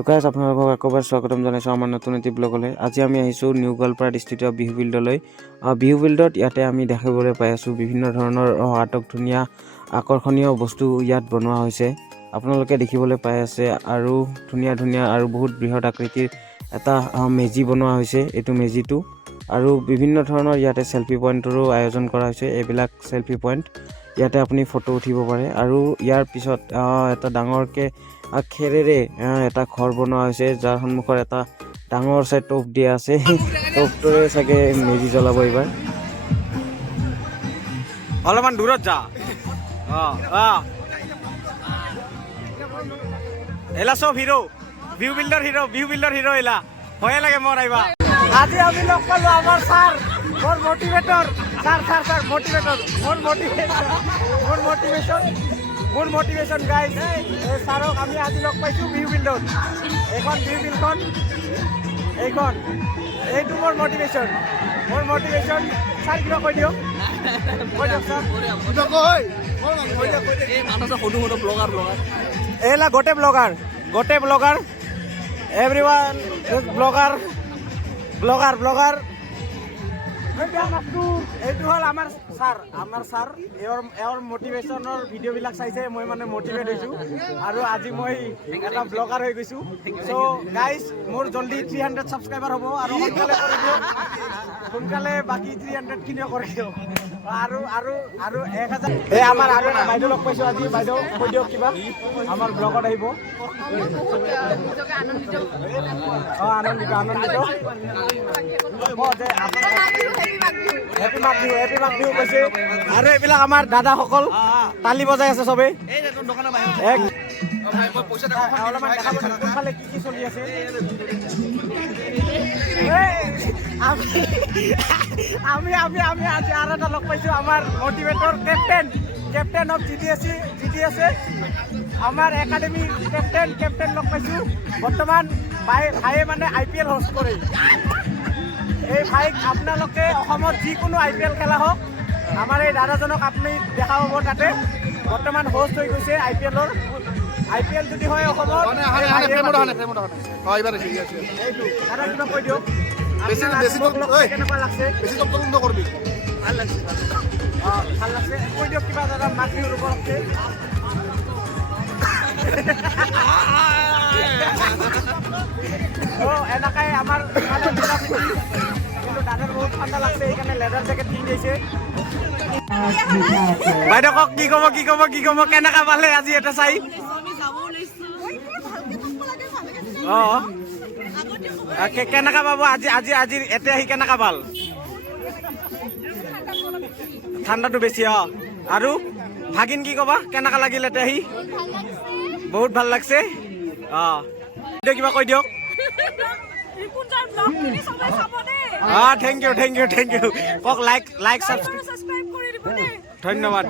তো গাইজ আপোনালোকক একবাৰ স্বাগতম জনাইছোঁ আমাৰ নতুন এটি ব্লগলৈ। আজি আমি আহিছোঁ নিউ গোৱালপাৰা ডিষ্ট্ৰিক্টৰ বিহু ফিল্ডলৈ। বিহু ফিল্ডত ইয়াতে আমি দেখিবলৈ পাই আছোঁ বিভিন্ন ধৰণৰ আটক ধুনীয়া আকৰ্ষণীয় বস্তু ইয়াত বনোৱা হৈছে, আপোনালোকে দেখিবলৈ পাই আছে। আৰু ধুনীয়া ধুনীয়া আৰু বহুত বৃহৎ আকৃতিৰ এটা মেজি বনোৱা হৈছে, এইটো মেজিটো। আৰু বিভিন্ন ধৰণৰ ইয়াতে চেল্ফি পইণ্টৰো আয়োজন কৰা হৈছে। এইবিলাক চেল্ফি পইণ্ট, ইয়াতে আপুনি ফটো উঠিব পাৰে। আৰু ইয়াৰ পিছত এটা ডাঙৰকৈ খেৰেৰে এটা ঘৰ বনোৱা হৈছে, যাৰ সন্মুখত এটা ডাঙৰ চাই টপ দিয়া আছে। টপটোৰে চাগে মেজি জ্বলাব এইবাৰ। অলপমান দূৰত যা। এলা চব হিৰো, বিহু ফিল্ডৰ হিৰো এলা ভয়ে লাগে মোৰ আহিবা। আজি আমি লগ পালো আমাৰ ছাৰ, মোৰ মটিভেটৰ ছাৰ মোৰ মটিভেশ্যন গাইজ। এই ছাৰক আমি আজি লগ পাইছোঁ বিহু ফিল্ডত। এইখন বিহু ফিল্ডখন, এইটো মোৰ মটিভেশ্যন ছাৰ। কিবা কৈ দিয়ক ছাৰ। এইলা গোটেই ব্লগাৰ এভৰিৱান ব্লগাৰ। এইটো হ'ল আমাৰ ছাৰ। এওঁৰ মটিভেশ্যনৰ ভিডিঅ'বিলাক চাইছে, মই মানে মটিভেট হৈছোঁ আৰু আজি মই এটা ব্লগাৰ হৈ গৈছোঁ। চ' গাইজ, মোৰ জল্দি 300 ছাবস্ক্ৰাইবাৰ হ'ব আৰু সোনকালে বাকী 300খিনিও কৰি দিয়ক। আৰু 1000। এই আমাৰ আৰু বাইদেউ লগ পাইছোঁ আজি। বাইদেউ কৈ দিয়ক কিবা, আমাৰ ব্লগত আহিব। আনন্দিত হেপী মাঘ বিহু কৈছে। আৰু এইবিলাক আমাৰ দাদাসকল তালি বজাই আছে চবে। অলপমান দেখাব কোনফালে কি চলি আছে। আমি আজি আৰু এটা লগ পাইছোঁ, আমাৰ মটিভেটৰ কেপ্টেইন অফ GDSA আমাৰ একাডেমি কেপ্টেইন লগ পাইছোঁ। বৰ্তমান ভাইয়ে মানে IPL হোষ্ট কৰে। এই ভাইক আপোনালোকে অসমত যিকোনো IPL খেলা হওক, আমাৰ এই দাদাজনক আপুনি দেখা পাব তাতে। বৰ্তমান হোষ্ট হৈ গৈছে IPL যদি হয় অসমত। এইটো দাদা কিবা কৈ দিয়ক, কেনেকুৱা লাগছে? ভাল লাগছে কৈ দিয়ক কিবা দাদা মাঘ বিহুৰ উপলক্ষে। এনেকাই আমাৰ কিন্তু দাদাৰ বহুত ঠাণ্ডা লাগছে, সেইকাৰণে লেডাৰ জেকেট পিন্ধি দিছে। বাইদেউ কওক, কি ক'ব কেনেকা পালে আজি এটা চাই? কেনেকা পাব আজি এতিয়া আহি কেনেকা পাল? ঠাণ্ডাটো বেছি। আৰু ভাগিন কি ক'বা, কেনেকা লাগিল এতিয়া আহি? বহুত ভাল লাগছে। কিবা কৈ দিয়ক। থেংক ইউ কওক, লাইক ধন্যবাদ।